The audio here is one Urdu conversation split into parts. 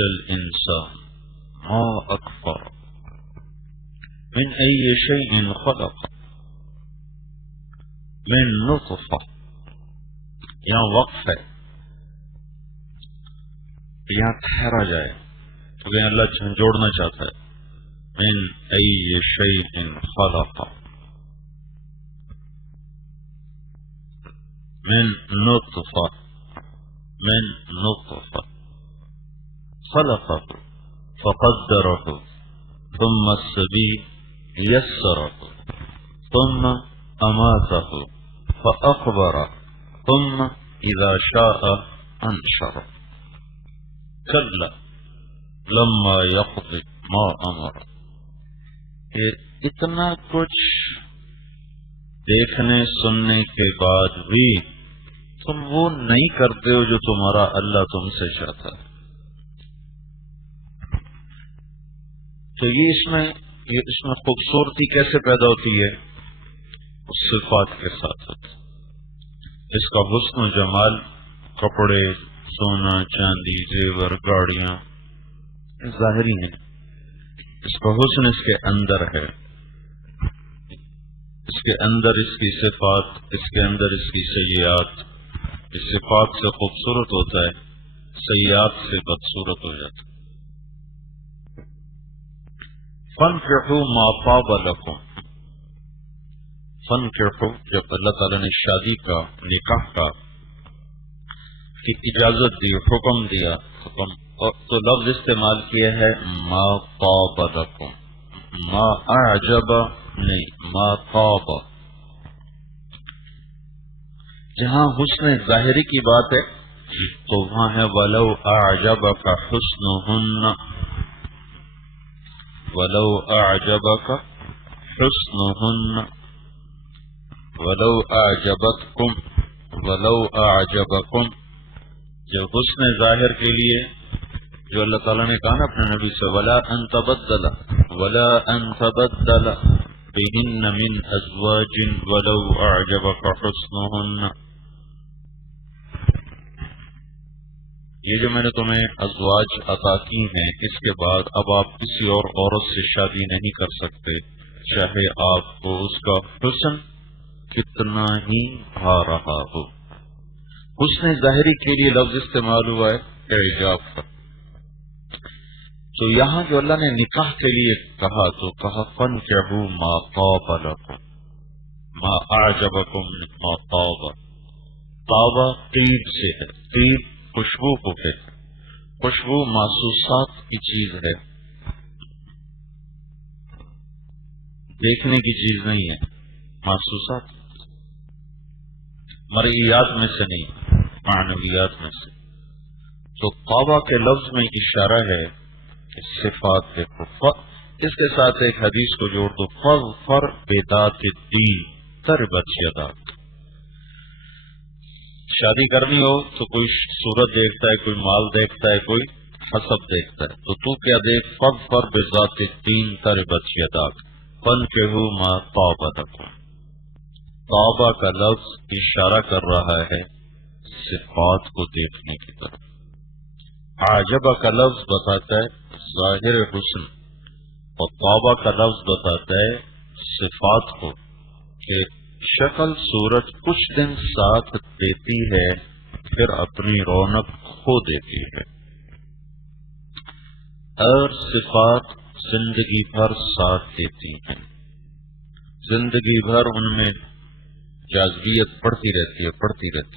الإنسان ما أكفر من أي شيء خلق من نطفة. یہاں وقف ہے، یہاں ٹھہرا جائے کیونکہ اللہ جھنجھوڑنا چاہتا ہے. من أي شيء خلق من نطفة خلقه فقدره ثم السبيل يسره ثم أماته فأقبره ثم إذا شاء أنشره كلا لما يقضي ما أمره. اتنا کچھ دیکھنے سننے کے بعد بھی تم وہ نہیں کرتے ہو جو تمہارا اللہ تم سے چاہتا ہے. تو یہ اس میں خوبصورتی کیسے پیدا ہوتی ہے؟ اس صفات کے ساتھ ہوتی. اس کا حسن و جمال، کپڑے، سونا چاندی، زیور، گاڑیاں ظاہری ہیں. اس کا حسن اس کے اندر ہے، اس کے اندر اس کی صفات، اس کے اندر اس کی سیئات. اس صفات سے خوبصورت ہوتا ہے، سیئات سے بدصورت ہو جاتا ہے. فَانْكِحُوا مَا طَابَ لَكُمْ. فَانْكِحُوا جب اللہ تعالیٰ نے شادی کا، نکاح کا کی اجازت دی، حکم دیا، تو لفظ استعمال کیا ہے ما طاب لکم. ما اعجب نہیں، ما طاب. جہاں حسن ظاہری کی بات ہے تو وہاں ہے ولو اعجبک حسنہن، ولو اعجبک حسنہن، ولو اعجبتکم، ولو اعجبکم. جو حسن ظاہر کے لیے جو اللہ تعالیٰ نے کہا نا اپنے نبی سے ولا ان تبدل بہن من ازواج ولو اعجبک حسنہن. یہ جو میں نے تمہیں ازواج عطا کی ہیں، اس کے بعد اب آپ کسی اور عورت سے شادی نہیں کر سکتے، چاہے آپ کو اس کا حسن کتنا ہی بھا رہا ہو. حسن ظاہری کے لیے لفظ استعمال ہوا ہے اعجاب کا. تو یہاں جو اللہ نے نکاح کے لیے کہا تو کہا فَانْكِحُوا مَا طَابَ لَكُمْ، ما اعجبکم ما طاب. طاب طیب سے ہے، طیب خوشبو کو کہتے ہیں. خوشبو محسوسات کی چیز ہے، دیکھنے کی چیز نہیں ہے. محسوسات مرئیات میں سے نہیں، معنویات میں سے. تو طابہ کے لفظ میں اشارہ ہے کہ صفات دیکھو. اس کے ساتھ ایک حدیث کو جوڑ دو فَاظْفَرْ بِذَاتِ الدِّینِ تَرِبَتْ یَدَاکَ. شادی کرنی ہو تو کوئی صورت دیکھتا ہے، کوئی مال دیکھتا ہے، کوئی حسب دیکھتا ہے. تو تو کیا دیکھ فَاظْفَرْ بِذَاتِ الدِّینِ تَرِبَتْ یَدَاکَ فَانْكِحُوا مَا طَابَ لَكُمْ. طابہ کا لفظ اشارہ کر رہا ہے صفات کو دیکھنے کی طرف. عجبہ کا لفظ بتاتا ہے ظاہر حسن، اور طابہ کا لفظ بتاتا ہے صفات کو، کہ شکل صورت کچھ دن ساتھ دیتی ہے پھر اپنی رونق کھو دیتی ہے، اور صفات زندگی بھر ساتھ دیتی ہیں. زندگی بھر ان میں جاذبیت پڑتی رہتی ہے.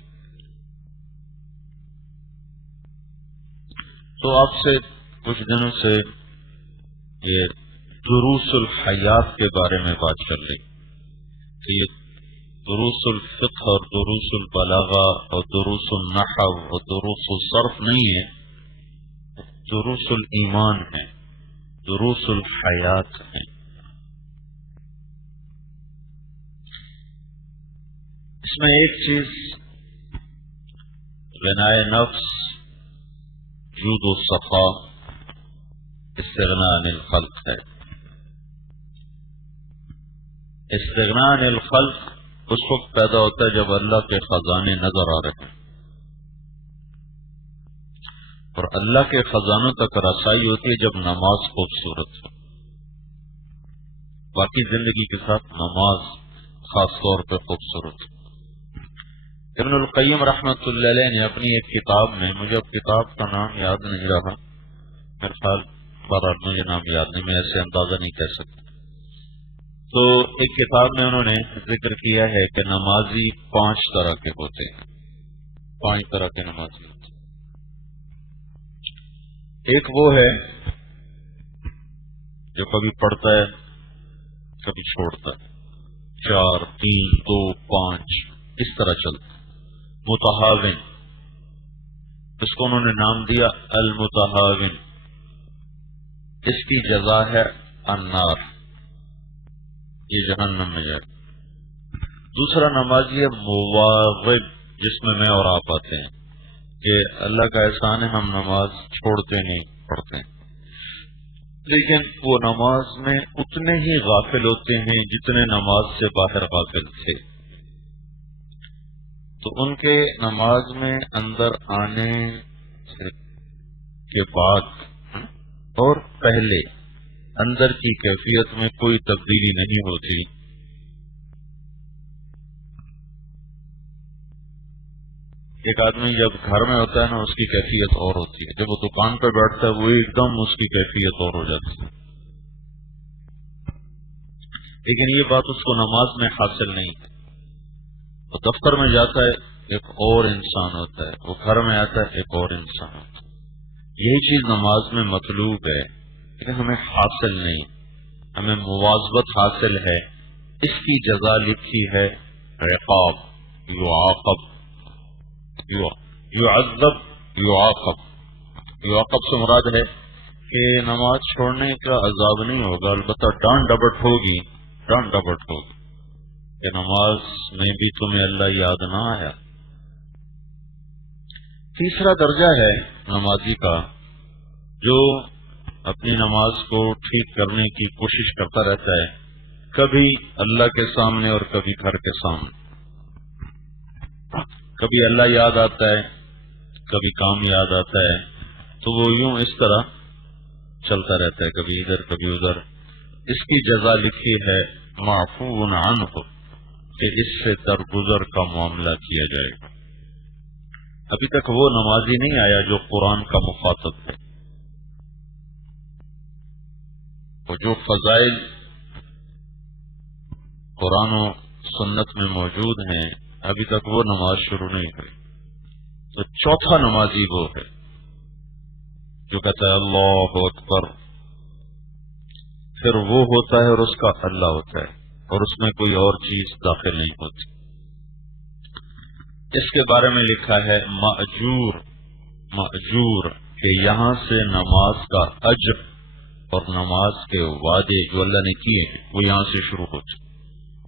تو آپ سے کچھ دنوں سے یہ دروس الحیات کے بارے میں بات چل رہی کہ یہ دروس الفقہ اور دروس البلاغہ اور دروس النحو اور دروس الصرف نہیں ہے، دروس الایمان ہے، دروس الحیات ہیں. اس میں ایک چیز غنائے نفس، جود و صفا، استغناء عن الخلق ہے. استغناء عن الخلق اس وقت پیدا ہوتا ہے جب اللہ کے خزانے نظر آ رہے ہیں. اور اللہ کے خزانوں تک رسائی ہوتی ہے جب نماز خوبصورت ہو. باقی زندگی کے ساتھ نماز خاص طور پہ خوبصورت. ابن القیم رحمۃ اللہ علیہ نے اپنی ایک کتاب میں، مجھے اب کتاب کا نام یاد نہیں رہا، میرے خیال بہرحال مجھے نام یاد نہیں، میں ایسے اندازہ نہیں کہہ سکتا، تو ایک کتاب میں انہوں نے ذکر کیا ہے کہ نمازی 5 طرح کے ہوتے ہیں. 5 طرح کے نمازی ہوتے ہیں. ایک وہ ہے جو کبھی پڑھتا ہے کبھی چھوڑتا ہے، 4 3 2 5 اس طرح چلتا ہے. متہاون، اس کو انہوں نے نام دیا المتہاون، اس کی جزا ہے النار، یہ جہنم میں جائے. دوسرا نمازی ہے مواظب، جس میں اور آپ آتے ہیں کہ اللہ کا احسان ہے ہم نماز چھوڑتے نہیں، پڑھتے ہیں، لیکن وہ نماز میں اتنے ہی غافل ہوتے ہیں جتنے نماز سے باہر غافل تھے. تو ان کے نماز میں اندر آنے کے بعد اور پہلے اندر کی کیفیت میں کوئی تبدیلی نہیں ہوتی. ایک آدمی جب گھر میں ہوتا ہے نا اس کی کیفیت اور ہوتی ہے، جب وہ دکان پہ بیٹھتا ہے وہ ایک دم اس کی کیفیت اور ہو جاتی ہے. لیکن یہ بات اس کو نماز میں حاصل نہیں ہے. وہ دفتر میں جاتا ہے ایک اور انسان ہوتا ہے، وہ گھر میں آتا ہے ایک اور انسان ہوتا ہے. یہی چیز نماز میں مطلوب ہے لیکن ہمیں حاصل نہیں. ہمیں مواظبت حاصل ہے، اس کی جزا لکھی ہے عقاب، یعاقب، یعذب، یعاقب. یعاقب سے مراد ہے کہ نماز چھوڑنے کا عذاب نہیں ہوگا، البتہ ڈانٹ ڈپٹ ہوگی، ڈانٹ ڈپٹ ہوگی کہ نماز میں بھی تمہیں اللہ یاد نہ آیا. تیسرا درجہ ہے نمازی کا جو اپنی نماز کو ٹھیک کرنے کی کوشش کرتا رہتا ہے، کبھی اللہ کے سامنے اور کبھی گھر کے سامنے. کبھی اللہ یاد آتا ہے کبھی کام یاد آتا ہے، تو وہ یوں اس طرح چلتا رہتا ہے، کبھی ادھر کبھی ادھر. اس کی جزا لکھی ہے معفو عنہ، کہ اس سے درگزر کا معاملہ کیا جائے گا. ابھی تک وہ نمازی نہیں آیا جو قرآن کا مخاطب ہے، وہ جو فضائل قرآن و سنت میں موجود ہیں ابھی تک وہ نماز شروع نہیں ہوئی. تو چوتھا نمازی وہ ہے جو کہتا ہے اللہ اکبر، پھر وہ ہوتا ہے اور اس کا اللہ ہوتا ہے اور اس میں کوئی اور چیز داخل نہیں ہوتی. اس کے بارے میں لکھا ہے مأجور، مأجور کہ یہاں سے نماز کا اجر اور نماز کے وعدے جو اللہ نے کیے ہیں وہ یہاں سے شروع ہوتے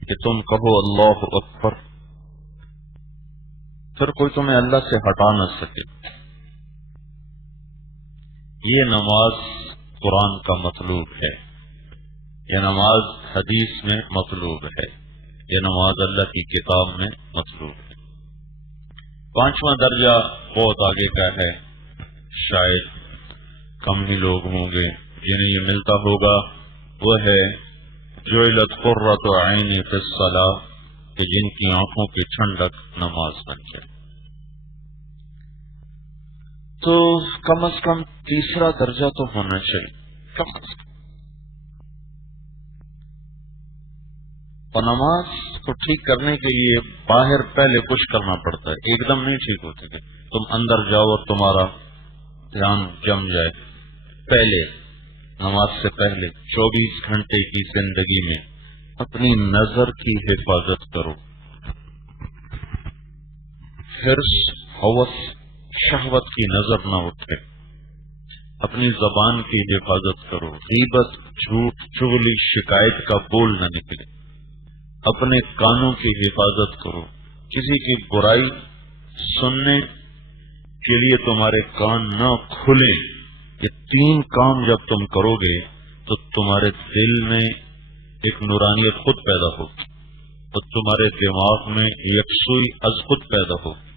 کہ تم کہو اللہ اکبر، پھر کوئی تمہیں اللہ سے ہٹا نہ سکے. یہ نماز قرآن کا مطلوب ہے، یہ نماز حدیث میں مطلوب ہے، یہ نماز اللہ کی کتاب میں مطلوب ہے. پانچواں درجہ بہت آگے کا ہے، شاید کم ہی لوگ ہوں گے جنہیں یہ ملتا ہوگا، وہ ہے جعلت قرۃ عینی فی الصلاۃ، کہ جن کی آنکھوں کی ٹھنڈک نماز بن جائے. تو کم از کم تیسرا درجہ تو ہونا چاہیے کم از کم. اور نماز کو ٹھیک کرنے کے لیے باہر پہلے کچھ کرنا پڑتا ہے، ایک دم نہیں ٹھیک ہوتی کہ تم اندر جاؤ اور تمہارا دھیان جم جائے. پہلے نماز سے پہلے 24 گھنٹے کی زندگی میں اپنی نظر کی حفاظت کرو، حرص، ہوس، شہوت کی نظر نہ اٹھے. اپنی زبان کی حفاظت کرو، غیبت، جھوٹ، چغلی، شکایت کا بول نہ نکلے. اپنے کانوں کی حفاظت کرو، کسی کی برائی سننے کے لیے تمہارے کان نہ کھلیں. یہ 3 کام جب تم کرو گے تو تمہارے دل میں ایک نورانیت خود پیدا ہوگی اور تمہارے دماغ میں یکسوئی از خود پیدا ہوگی.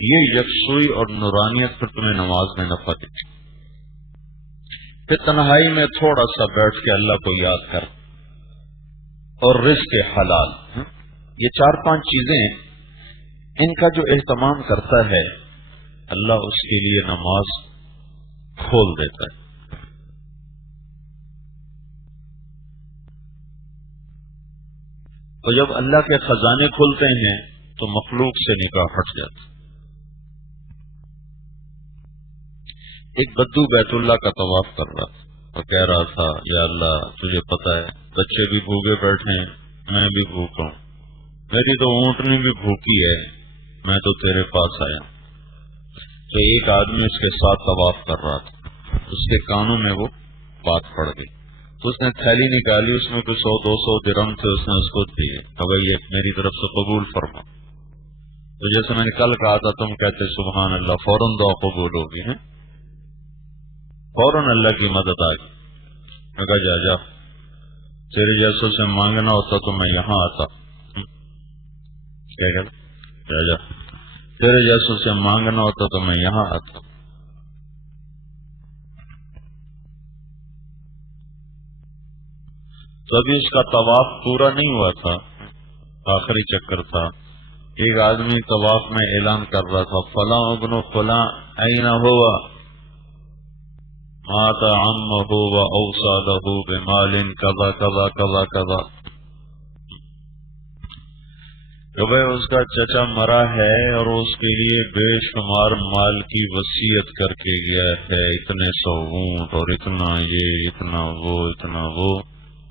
یہ یکسوئی اور نورانیت پھر تمہیں نماز میں نفع دیتی. پھر تنہائی میں تھوڑا سا بیٹھ کے اللہ کو یاد کر اور رزق حلال. یہ 4-5 چیزیں ان کا جو اہتمام کرتا ہے اللہ اس کے لیے نماز کھول دیتا ہے. تو جب اللہ کے خزانے کھلتے ہیں تو مخلوق سے نگاہ ہٹ جاتی. ایک بدو بیت اللہ کا طواف کر رہا تھا اور کہہ رہا تھا یا اللہ تجھے پتا ہے بچے بھی بھوکے بیٹھے ہیں, میں بھی بھوکا ہوں, میری تو اونٹنی بھی بھوکی ہے, میں تو تیرے پاس آیا. تو ایک آدمی اس کے ساتھ طواف کر رہا تھا, اس کے کانوں میں وہ بات پڑ گئی. تو اس نے تھیلی نکالی, اس میں کچھ 100-200 درہم تھے, اس نے اس کو دیے کہ بھائی یہ میری طرف سے قبول فرما. تو جیسے میں نے کل کہا تھا تم کہتے سبحان اللہ, فوراً دعا قبول ہوگی ہیں, فوراً اللہ کی مدد آ گئی. میں کہا جا جا, تیرے جیسوں سے مانگنا ہوتا تو میں یہاں آتا. کیا کہتا جا جا, تیرے جیسوں سے مانگنا ہوتا تو میں یہاں آتا. تو ابھی اس کا طواف پورا نہیں ہوا تھا, آخری چکر تھا. ایک آدمی طواف میں اعلان کر رہا تھا فلاں ابن فلاں این ہوا مات عمہ و اوصى له بمال کذا کذا کذا کذا. کہ بھائی اس کا چچا مرا ہے اور اس کے لیے بے شمار مال کی وصیت کر کے گیا ہے, اتنے 100 اونٹ اور اتنا یہ اتنا وہ اتنا وہ.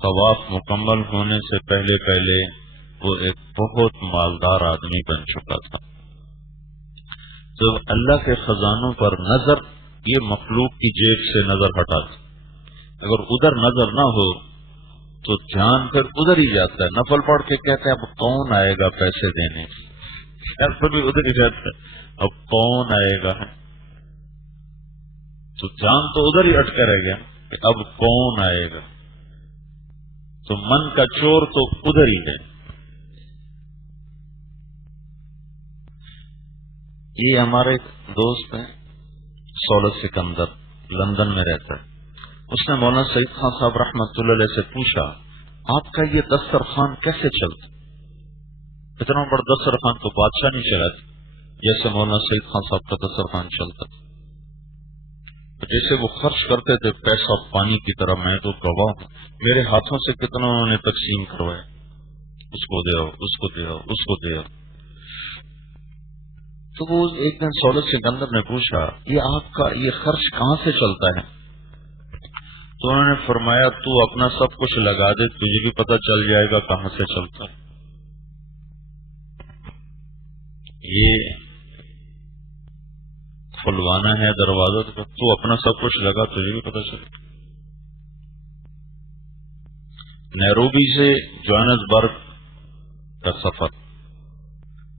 طواف مکمل ہونے سے پہلے پہلے وہ ایک بہت مالدار آدمی بن چکا تھا. جب اللہ کے خزانوں پر نظر یہ مخلوق کی جیب سے نظر ہٹاتی, اگر ادھر نظر نہ ہو تو دھیان پھر ادھر ہی جاتا ہے. نفل پڑھ کے کہتے ہیں اب کون آئے گا پیسے دینے, پھر بھی ادھر ہی جاتا ہے اب کون آئے گا. تو دھیان تو ادھر ہی اٹکا رہ گیا کہ اب کون آئے گا. تو من کا چور تو ادھر ہی ہے. یہ ہمارے دوست ہیں سولت سکندر, لندن میں رہتا ہے. اس نے مولانا سعید خان صاحب رحمۃ اللہ علیہ سے پوچھا آپ کا یہ دسترخوان کیسے چلتا؟ اتنا بڑا دسترخوان تو بادشاہ نہیں چلاتی جیسے مولانا سعید خان صاحب کا دسترخوان چلتا. جیسے وہ خرچ کرتے تھے پیسہ پانی کی طرح, میں تو گواہ ہوں, میرے ہاتھوں سے کتنا انہوں نے تقسیم کروایا, اس کو دے آؤ, اس کو دے آؤ, اس کو دے آؤ. تو وہ ایک دن سولت سکندر نے پوچھا یہ آپ کا یہ خرچ کہاں سے چلتا ہے؟ تو انہوں نے فرمایا تو اپنا سب کچھ لگا دے, تجھے بھی پتہ چل جائے گا کہاں سے چلتا ہے. یہ کھلوانا ہے دروازہ, تو اپنا سب کچھ لگا, تجھے بھی پتہ چلے. نیروبی سے جوہانسبرگ کا سفر,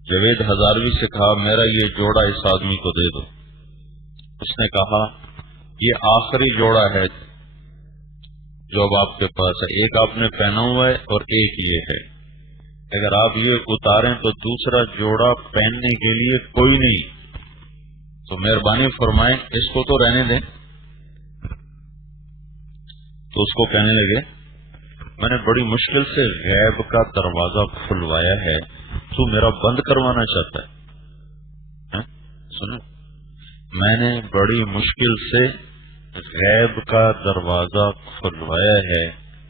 جاوید ہزاروی سے کہا میرا یہ جوڑا اس آدمی کو دے دو. اس نے کہا یہ آخری جوڑا ہے جو اب آپ کے پاس ہے, ایک آپ نے پہنا ہوا ہے اور ایک یہ ہے, اگر آپ یہ اتاریں تو دوسرا جوڑا پہننے کے لیے کوئی نہیں, تو مہربانی فرمائیں اس کو تو رہنے دیں. تو اس کو کہنے لگے میں نے بڑی مشکل سے غیب کا دروازہ کھلوایا ہے, تو میرا بند کروانا چاہتا ہے؟ سنو, میں نے بڑی مشکل سے غیب کا دروازہ کھلوایا ہے,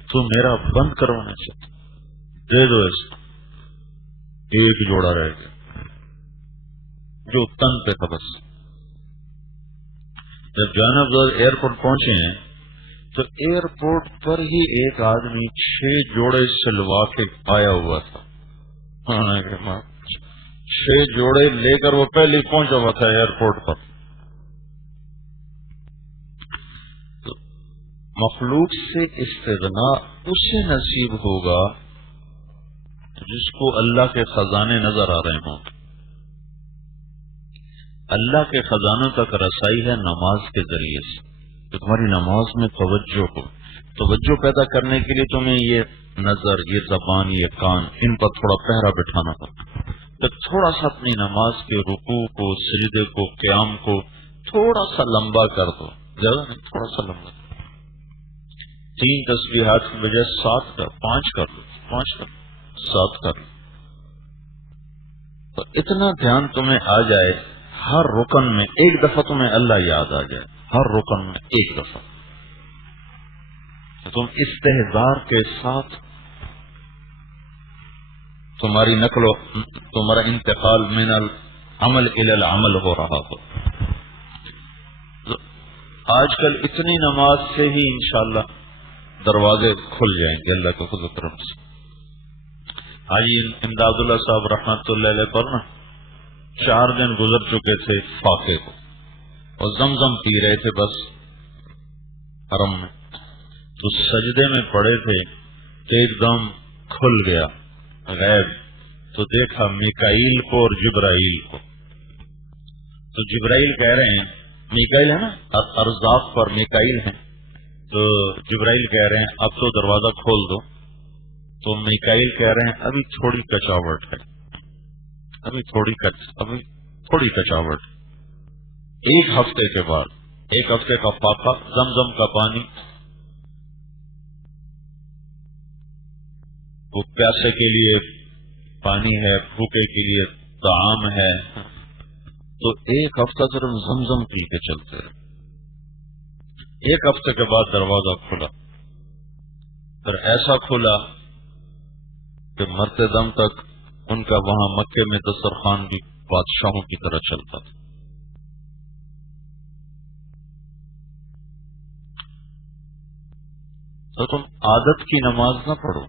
تو میرا بند کروانا چاہتا ہے, دے دو اس کو. ایک جوڑا رہ گیا جو تن پہ تھا بس. جب جوہانسبرگ ایئرپورٹ پہنچے ہیں تو ایئرپورٹ پر ہی ایک آدمی 6 جوڑے سلوا کے آیا ہوا تھا. 6 جوڑے لے کر وہ پہلے پہنچا ہوا تھا ایئرپورٹ پر. تو مخلوق سے استغنا اسے نصیب ہوگا جس کو اللہ کے خزانے نظر آ رہے ہوں. اللہ کے خزانوں تک رسائی ہے نماز کے ذریعے سے. تو تمہاری نماز میں توجہ ہو, توجہ پیدا کرنے کے لیے تمہیں یہ نظر, یہ زبان, یہ کان, ان پر تھوڑا پہرا بٹھانا ہوگا. تو تھوڑا سا اپنی نماز کے رکوع کو، سجدے کو، قیام کو تھوڑا سا لمبا کر دو، زیادہ نہیں، تھوڑا سا لمبا. 3 تسبیحات کی بجائے 7 کر، 5 کر لو، 5 کر لو، 7 کر لو. تو اتنا دھیان تمہیں آ جائے، ہر رکن میں ایک دفعہ تمہیں اللہ یاد آ جائے، ہر رکن میں ایک دفعہ تم استحضار کے ساتھ تمہارا انتقال من العمل الی العمل ہو رہا ہو. آج کل اتنی نماز سے ہی انشاءاللہ دروازے کھل جائیں گے اللہ کے فضل و کرم سے. حاجی امداد اللہ صاحب رحمت اللہ علیہ پر 4 دن گزر چکے تھے فاقے کو، اور زمزم پی رہے تھے بس حرم میں. تو سجدے میں پڑے تھے کہ ایک دم کھل گیا غیب، تو دیکھا میکائیل کو اور جبرائیل کو. تو جبرائیل کہہ رہے ہیں، میکائیل ہے نا ارزاق پر میکائیل ہیں، تو جبرائیل کہہ رہے ہیں اب تو دروازہ کھول دو. تو میکائیل کہہ رہے ہیں ابھی تھوڑی کچاوٹ ہے، ابھی تھوڑی کچاوٹ. 1 ہفتے کے بعد، 1 ہفتے کا فاقہ، زمزم کا پانی، وہ پیاسے کے لیے پانی ہے، بھوکے کے لیے طعام ہے. تو 1 ہفتہ صرف زمزم پی کے چلتے رہے. 1 ہفتے کے بعد دروازہ کھلا، پھر ایسا کھلا کہ مرتے دم تک ان کا وہاں مکے میں دسترخوان بھی بادشاہوں کی طرح چلتا تھا. تو تم عادت کی نماز نہ پڑھو،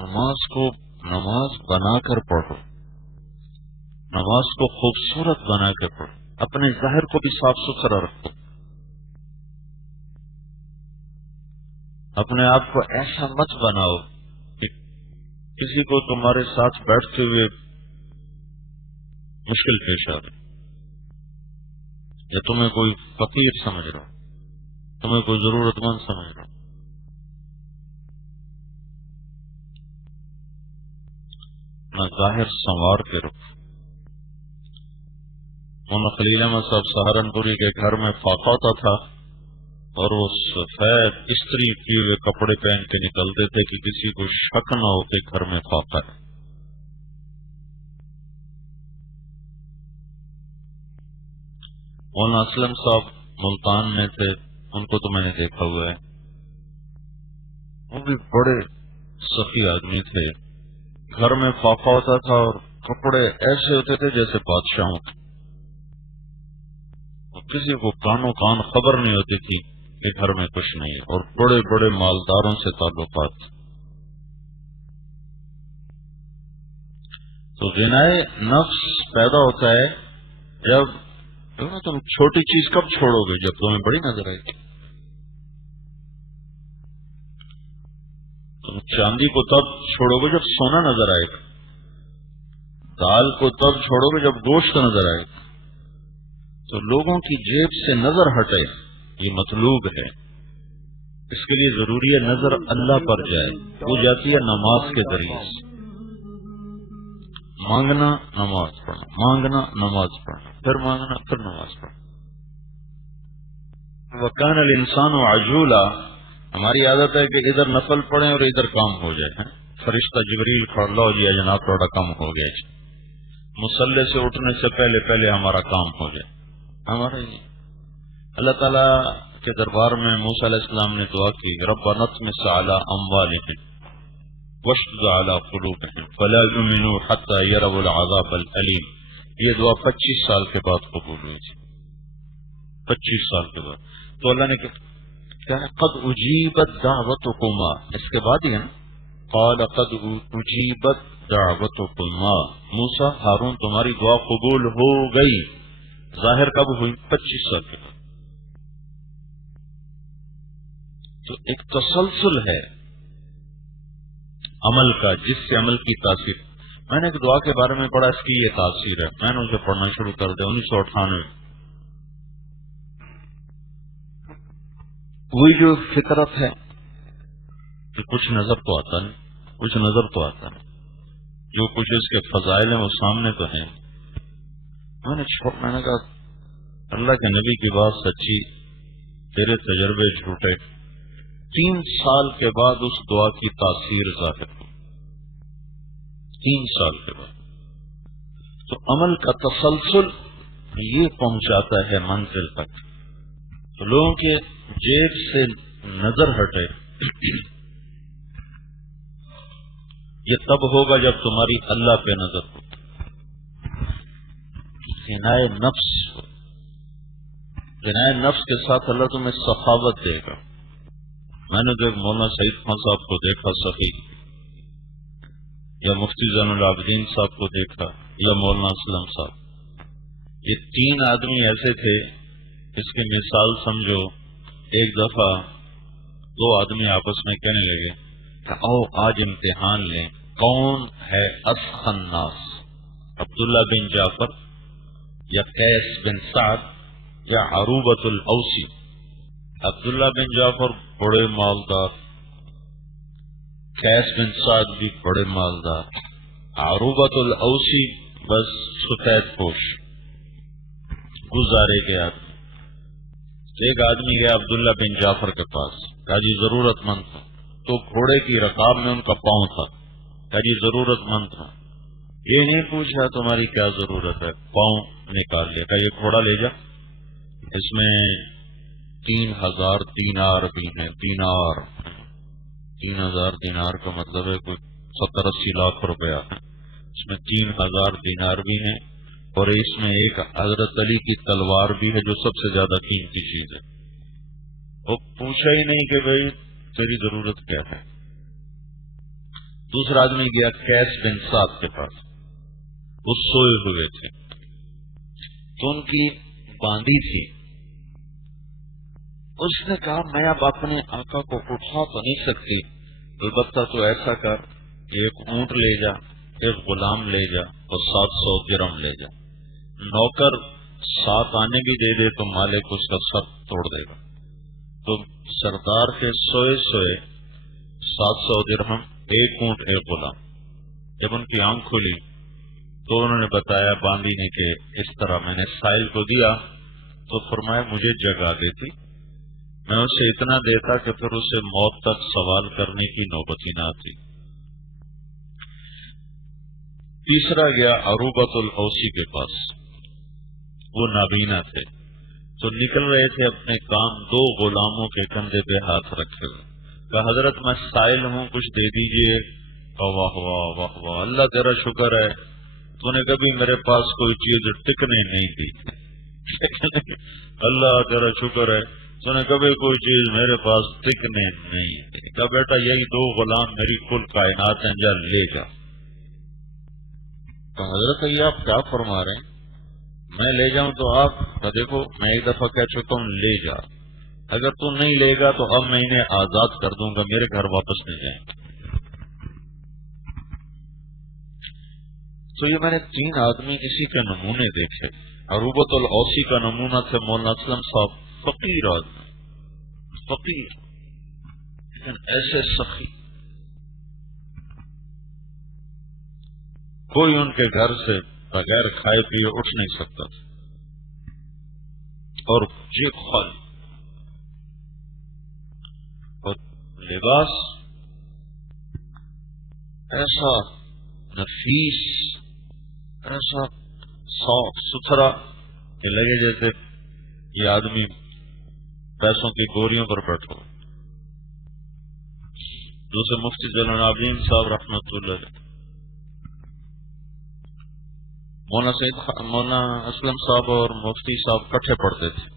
نماز کو نماز بنا کر پڑھو، نماز کو خوبصورت بنا کر پڑھو، اپنے ظاہر کو بھی صاف ستھرا رکھو، اپنے آپ کو ایسا مت بناؤ کہ کسی کو تمہارے ساتھ بیٹھتے ہوئے مشکل پیش آ رہی، یا تمہیں کوئی فقیر سمجھ رہا، تمہیں کوئی ضرورت مند سمجھ رہا. نہ ظاہر سنوار کے رکھو. مولانا خلیل احمد صاحب سہارنپوری کے گھر میں فاقہ ہوتا تھا، اور وہ سفید استری کیے ہوئے کپڑے پہن کے نکلتے تھے کہ کسی کو شک نہ ہو کہ گھر میں فاقہ ہے. مولانا اسلم صاحب ملتان میں تھے، ان کو تو میں نے دیکھا ہوا ہے، وہ بھی بڑے سخی آدمی تھے. گھر میں فاقہ ہوتا تھا اور کپڑے ایسے ہوتے تھے جیسے بادشاہوں کے. کسی کو کانوں کان خبر نہیں ہوتی تھی کہ گھر میں کچھ نہیں ہے، اور بڑے بڑے مالداروں سے تعلقات. تو غنائے نفس پیدا ہوتا ہے جب تم چھوٹی چیز کب چھوڑو گے؟ جب تمہیں بڑی نظر آئے گی. تم چاندی کو تب چھوڑو گے جب سونا نظر آئے گا، دال کو تب چھوڑو گے جب گوشت نظر آئے گا. تو لوگوں کی جیب سے نظر ہٹے، یہ مطلوب ہے. اس کے لیے ضروری ہے نظر اللہ پر جائے، وہ جاتی ہے نماز کے ذریعے سے. مانگنا، نماز پڑھنا، مانگنا، نماز پڑھنا، پھر مانگنا، پھر نماز پڑھنا. وَكَانَ الْإِنسَانُ عَجُولًا، ہماری عادت ہے کہ ادھر نفل پڑھیں اور ادھر کام ہو جائے. فرشتہ جبریل کھڑ لو جی جناب تھوڑا کم ہو گیا جی، مصلی سے اٹھنے سے پہلے ہمارا کام ہو جائے. ہمارا ہی اللہ تعالیٰ کے دربار میں موسیٰ علیہ السلام نے دعا کی، ربنا اطمس علی اموالہم واشدد علی قلوبہم فلا یؤمنوا حتی یروا العذاب الالیم. یہ دعا 25 سال کے بعد قبول ہوئی تھی، 25 سال کے بعد. تو اللہ نے کہا قد اجیبت دعوتکما، اس کے بعد ہی ہے نا، قال قد اجیبت دعوتکما، موسیٰ ہارون تمہاری دعا قبول ہو گئی. ظاہر کب ہوئی؟ 25 سال کے بعد. تو ایک تسلسل ہے عمل کا، جس سے عمل کی تاثیر. میں نے ایک دعا کے بارے میں پڑھا، اس کی یہ تاثیر ہے، میں نے اسے پڑھنا شروع کر دیا 1998. وہی جو فطرت ہے کہ کچھ نظر تو آتا نہیں، کچھ نظر تو آتا نہیں. جو کچھ اس کے فضائل ہیں وہ سامنے تو ہیں. میں نے کہا اللہ کے نبی کی بات سچی، تیرے تجربے جھوٹے. 3 سال کے بعد اس دعا کی تاثیر ظاہر ہوئی. 3 سال کے بعد. تو عمل کا تسلسل یہ پہنچاتا ہے منزل تک. تو لوگوں کے جیب سے نظر ہٹے یہ تب ہوگا جب تمہاری اللہ پہ نظر ہو. غنائے نفس، غنائے نفس کے ساتھ اللہ تمہیں سخاوت دے گا. میں نے جو مولانا سعید خان صاحب کو دیکھا سخی، یا مفتی زین العابدین صاحب کو دیکھا، یا مولانا اسلم صاحب، یہ 3 آدمی ایسے تھے. اس کی مثال سمجھو، ایک دفعہ 2 آدمی آپس میں کہنے لگے کہ آؤ آج امتحان لیں کون ہے اسخن الناس، عبداللہ بن جعفر یا قیس بن سعد یا عروبۃ الاوسی. عبداللہ بن جعفر بڑے مالدار، قیس بن سعد بھی بڑے مالدار، عروبۃ الاوسی بس سفید پوش گزارے کے آدمی. ایک آدمی گیا عبداللہ بن جعفر کے پاس، کہا جی ضرورت مند تھا. تو گھوڑے کی رکاب میں ان کا پاؤں تھا. کہا جی ضرورت مند تھا. یہ نہیں پوچھا تمہاری کیا ضرورت ہے، پاؤں نکال لیا. کہا یہ گھوڑا لے جا، اس میں 3000 دینار بھی ہیں. دینار، 3000 دینار کا مطلب ہے کوئی 70-80 لاکھ روپیہ. اس میں 3000 دینار بھی ہیں، اور اس میں ایک حضرت علی کی تلوار بھی ہے جو سب سے زیادہ قیمتی چیز ہے. وہ پوچھا ہی نہیں کہ بھائی تیری ضرورت کیا ہے. دوسرا آدمی گیا قیس بن سعد کے پاس، وہ سوئے ہوئے تھے تو ان کی باندھی تھی. اس نے کہا میں اب اپنے آقا کو اٹھا تو نہیں سکتی، البتہ تو ایسا کر کہ ایک اونٹ لے جا، ایک غلام لے جا اور 700 درہم لے جا. نوکر ساتھ آنے بھی دے دے تو مالک اس کا سر توڑ دے گا. تو سردار کے سوئے 700 درہم، ایک اونٹ ایک غلام. جب ان کی آنکھ کھلی تو انہوں نے بتایا باندھی نے کہ اس طرح میں نے سائل کو دیا. تو فرمایا مجھے جگہ دیتی، میں اسے اتنا دیتا کہ پھر اسے موت تک سوال کرنے کی نوبت ہی نہ آتی. تیسرا گیا عروبۃ الاوسی کے پاس، وہ نابینا تھے تو نکل رہے تھے اپنے کام. 2 غلاموں کے کندھے پہ ہاتھ رکھے ہوئے. کہا حضرت میں سائل ہوں، کچھ دے دیجئے. واہ واہ واہ واہ، اللہ تیرا شکر ہے تو نے کبھی میرے پاس کوئی چیز ٹکنے نہیں دی. اللہ تیرا شکر ہے تو نے کبھی کوئی چیز میرے پاس ٹکنے نہیں دی. کہا بیٹا یہی 2 غلام میری کل کائنات ہیں، جا لے جا. تو حضرت یہ آپ کیا فرما رہے ہیں، میں لے جاؤں تو آپ دیکھو میں ایک دفعہ کہہ چکا ہوں لے جا، اگر تو نہیں لے گا تو اب میں انہیں آزاد کر دوں گا، میرے گھر واپس نہیں جائیں گے. تو یہ میں نے 3 آدمی اسی کے نمونے دیکھے. عروبۃ الاوسی کا نمونہ تھے مولانا اسلم صاحب، فقیر آدمی، فقیر لیکن ایسے سخی. کوئی ان کے گھر سے بغیر کھائے پیے اٹھ نہیں سکتا تھا، اور جیب خالی، اور لباس ایسا نفیس، ایسا صاف ستھرا کہ لگے جیسے یہ آدمی پیسوں کی گوریوں پر بیٹھا ہو. دوسرے مفتی زین العابدین صاحب رحمۃ اللہ علیہ، مولانا اسلم صاحب اور مفتی صاحب کٹھے پڑھتے تھے.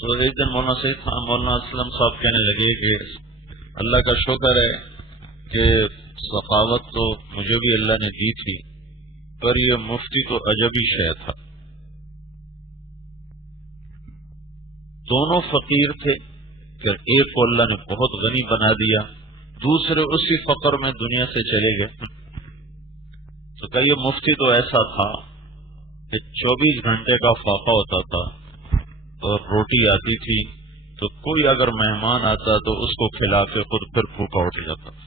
تو ایک دن مولانا اسلم صاحب کہنے لگے کہ اللہ کا شکر ہے کہ سخاوت تو مجھے بھی اللہ نے دی تھی، پر یہ مفتی تو عجبی شے تھا. دونوں فقیر تھے، پھر ایک کو اللہ نے بہت غنی بنا دیا، دوسرے اسی فقر میں دنیا سے چلے گئے. تو کہ یہ مفتی تو ایسا تھا کہ 24 گھنٹے کا فاقہ ہوتا تھا اور روٹی آتی تھی تو کوئی اگر مہمان آتا تو اس کو کھلا کے خود پھر بھوکا اٹھ جاتا تھا.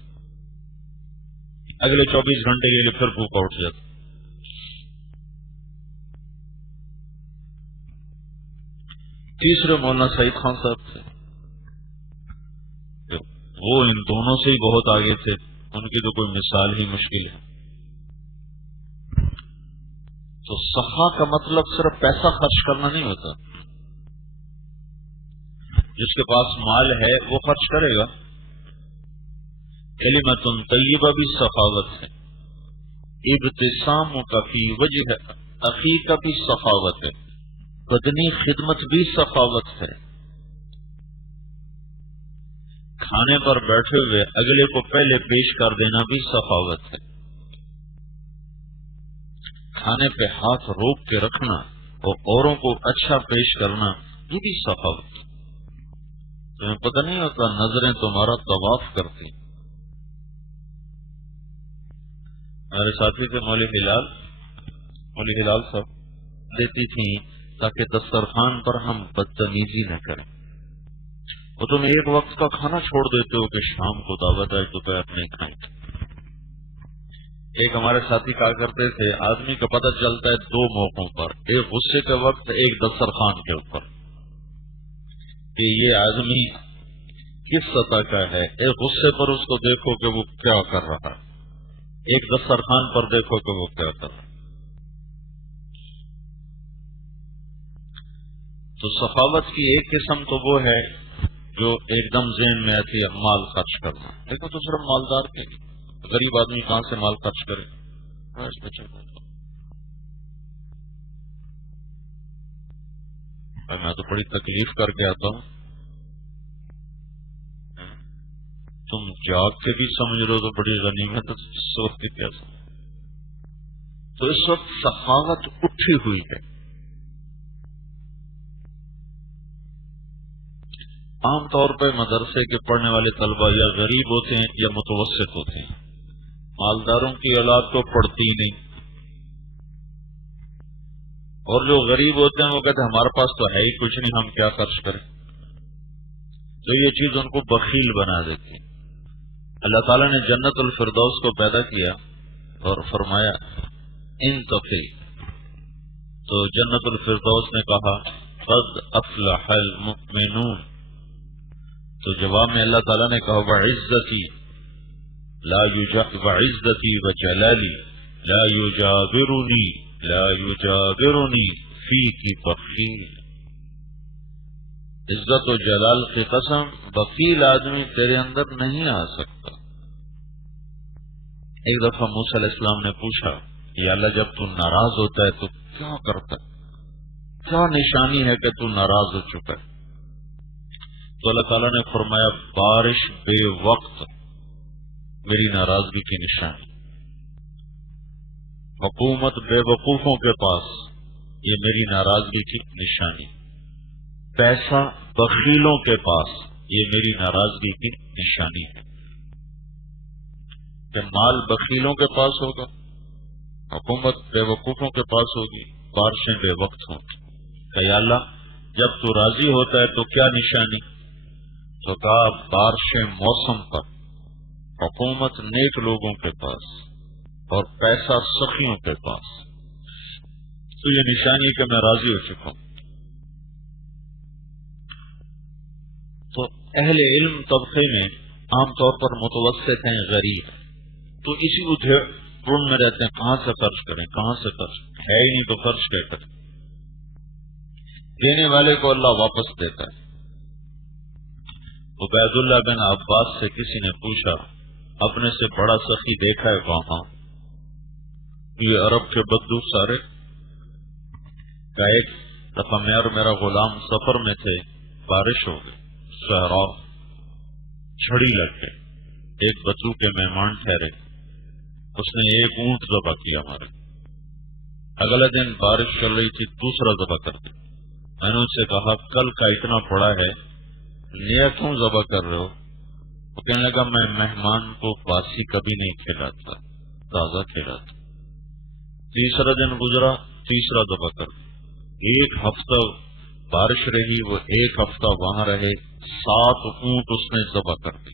اگلے 24 گھنٹے کے لیے پھر بھوکا اٹھ جاتا. تیسرے مولانا سعید خان صاحب تھے، وہ ان دونوں سے ہی بہت آگے تھے، ان کی تو کوئی مثال ہی مشکل ہے. تو سخا کا مطلب صرف پیسہ خرچ کرنا نہیں ہوتا. جس کے پاس مال ہے وہ خرچ کرے گا. کلمۃ طیبہ بھی سخاوت ہے، ابتسام کا فی وجہ اخی کا بھی سخاوت ہے، بدنی خدمت بھی سخاوت ہے، کھانے پر بیٹھے ہوئے اگلے کو پہلے پیش کر دینا بھی سخاوت ہے، کھانے پہ ہاتھ روک کے رکھنا اور اوروں کو اچھا پیش کرنا یہ بھی سخاوت ہے. تمہیں پتہ نہیں ہوتا نظریں تمہارا طواف کرتی. ہمارے ساتھی تھے مولوی ہلال صاحب دیتی تھیں تاکہ دسترخوان پر ہم بدتمیزی نہ کریں. وہ تم ایک وقت کا کھانا چھوڑ دیتے ہو کہ شام کو دعوت ہے دوپہر نہیں کھائیں. ایک ہمارے ساتھی کہا کرتے تھے آدمی کا پتہ چلتا ہے دو موقعوں پر، ایک غصے کے وقت، ایک دسترخوان کے اوپر، کہ یہ آدمی کس سطح کا ہے. ایک غصے پر اس کو دیکھو کہ وہ کیا کر رہا ہے، ایک دسترخوان پر دیکھو کہ وہ کیا کر رہا ہے. تو سخاوت کی ایک قسم تو وہ ہے جو ایک دم ذہن میں آتی ہے، مال خرچ کرنا. دیکھو تو صرف مالدار کے غریب آدمی کہاں سے مال خرچ کرے. میں تو بڑی تکلیف کر کے آتا ہوں، تم جاگ کے بھی سمجھ رہے ہو تو بڑی غنیمت ہے. اس وقت کیا سمجھ. تو اس وقت سخاوت اٹھی ہوئی ہے. عام طور پہ مدرسے کے پڑھنے والے طلبہ یا غریب ہوتے ہیں یا متوسط ہوتے ہیں. مالداروں کی اولاد تو پڑھتی ہی نہیں، اور جو غریب ہوتے ہیں وہ کہتے ہیں ہمارے پاس تو ہے ہی کچھ نہیں، ہم کیا خرچ کریں. تو یہ چیز ان کو بخیل بنا دیتی ہے. اللہ تعالیٰ نے جنت الفردوس کو پیدا کیا اور فرمایا انتقی، تو جنت الفردوس نے کہا قد افلح المؤمنون. تو جواب میں اللہ تعالیٰ نے کہا وعزتی وعزتی وجلالی لا یجاورنی فیک بخیل. عزت و جلال کی قسم بخیل آدمی تیرے اندر نہیں آ سکتا. ایک دفعہ موسیٰ علیہ السلام نے پوچھا یا اللہ جب تو ناراض ہوتا ہے تو کیا کرتا ہے، کیا نشانی ہے کہ تو ناراض ہو چکا ہے. تو اللہ تعالیٰ نے فرمایا بارش بے وقت میری ناراضگی کی نشانی، حکومت بے وقوفوں کے پاس یہ میری ناراضگی کی نشانی، پیسہ بخیلوں کے پاس یہ میری ناراضگی کی نشانی ہے. کہ مال بخیلوں کے پاس ہوگا، حکومت بے وقوفوں کے پاس ہوگی، بارشیں بے وقت ہوں. کہ یا اللہ جب تو راضی ہوتا ہے تو کیا نشانی؟ تو کہا بارشیں موسم پر، حکومت نیک لوگوں کے پاس، اور پیسہ سخیوں کے پاس. تو یہ نشانی کہ میں راضی ہو چکا ہوں. تو اہل علم طبقے میں عام طور پر متوسط ہیں، غریب، تو اسی ادھر میں رہتے ہیں کہاں سے خرچ کریں، کہاں سے خرچ ہے ہی نہیں تو خرچ کیا کریں. دینے والے کو اللہ واپس دیتا ہے. عبید اللہ بن عباس سے کسی نے پوچھا اپنے سے بڑا سخی دیکھا ہے وہاں؟ یہ عرب کے بدو سارے. ایک دفعہ میں اور میرا غلام سفر میں تھے، بارش ہو گئی، صحرا، چھڑی لگ گئی. ایک بدو کے مہمان ٹھہرے، اس نے ایک اونٹ ذبح کیا ہمارے. اگلے دن بارش چل رہی تھی، دوسرا ذبح کر دیا. میں نے اس سے کہا کل کا اتنا پڑا ہے، نیا کیوں ذبح کر رہے ہو؟ وہ کہنے لگا میں مہمان کو باسی کبھی نہیں کھلاتا، تازہ کھلاتا. تیسرا دن گزرا، تیسرا ذبح کر دیا. ایک ہفتہ بارش رہی، وہ ایک ہفتہ وہاں رہے، 7 اونٹ اس نے ذبح کر دی.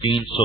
300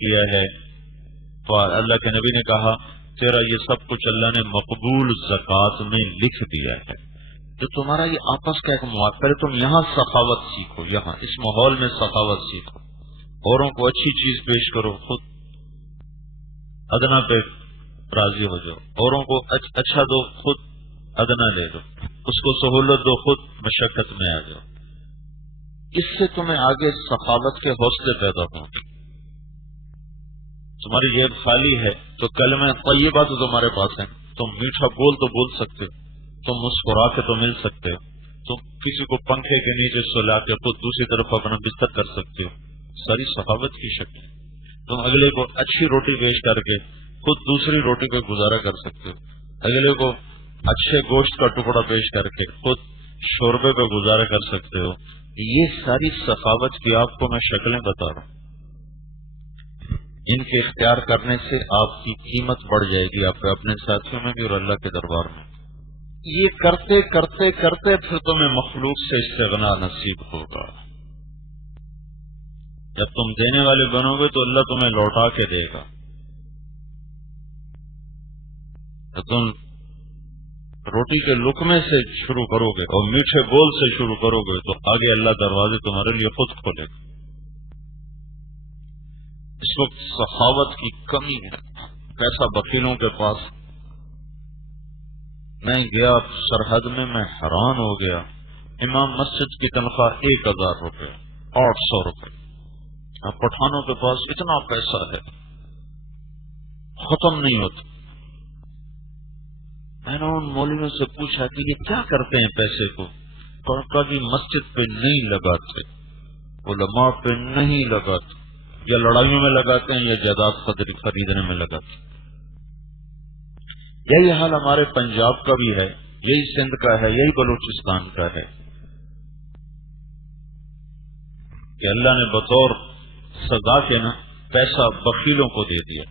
کیا ہے تو اللہ کے نبی نے کہا تیرا یہ سب کچھ اللہ نے مقبول زکوٰۃ میں لکھ دیا ہے. تو تمہارا یہ آپس کا ایک معاشرہ، تم یہاں سخاوت سیکھو، یہاں اس ماحول میں سخاوت سیکھو، اوروں کو اچھی چیز پیش کرو، خود ادنا پہ راضی ہو جاؤ، اوروں کو اچھا دو، خود ادنا لے لو، اس کو سہولت دو، خود مشقت میں آ جاؤ. اس سے تمہیں آگے سخاوت کے حوصلے پیدا ہوں. تمہاری جیب خالی ہے تو کلمہ طیبہ تو تمہارے پاس ہے، تم میٹھا بول تو بول سکتے ہو، تم مسکرا کے تو مل سکتے ہو، تم کسی کو پنکھے کے نیچے سلا کے خود دوسری طرف اپنا بستر کر سکتے ہو. ساری سخاوت کی شکل. تم اگلے کو اچھی روٹی پیش کر کے خود دوسری روٹی پہ گزارا کر سکتے ہو، اگلے کو اچھے گوشت کا ٹکڑا پیش کر کے خود شوربے پہ گزارا کر سکتے ہو. یہ ساری سخاوت کی آپ کو میں شکلیں بتا رہا ہوں. ان کے اختیار کرنے سے آپ کی قیمت بڑھ جائے گی، آپ اپنے ساتھیوں میں بھی اور اللہ کے دربار میں. یہ کرتے کرتے کرتے پھر تمہیں مخلوق سے استغنا نصیب ہوگا. جب تم دینے والے بنو گے تو اللہ تمہیں لوٹا کے دے گا. جب تم روٹی کے لقمے سے شروع کرو گے اور میٹھے بول سے شروع کرو گے تو آگے اللہ دروازے تمہارے لیے خود کھولے گا. اس وقت سخاوت کی کمی ہے. پیسہ بخیلوں کے پاس. میں گیا سرحد میں حیران ہو گیا. امام مسجد کی تنخواہ 1000 روپے، 800 روپے. اب پٹھانوں کے پاس اتنا پیسہ ہے، ختم نہیں ہوتا. میں نے ان مولویوں سے پوچھا کہ یہ کیا کرتے ہیں پیسے کو؟ کبھی مسجد پہ نہیں لگاتے، علماء پہ نہیں لگاتے، یا لڑائیوں میں لگاتے ہیں یا جائیداد خریدنے میں لگاتے ہیں. یہی حال ہمارے پنجاب کا بھی ہے، یہی سندھ کا ہے، یہی بلوچستان کا ہے کہ اللہ نے بطور سزا کے نا پیسہ بخیلوں کو دے دیا.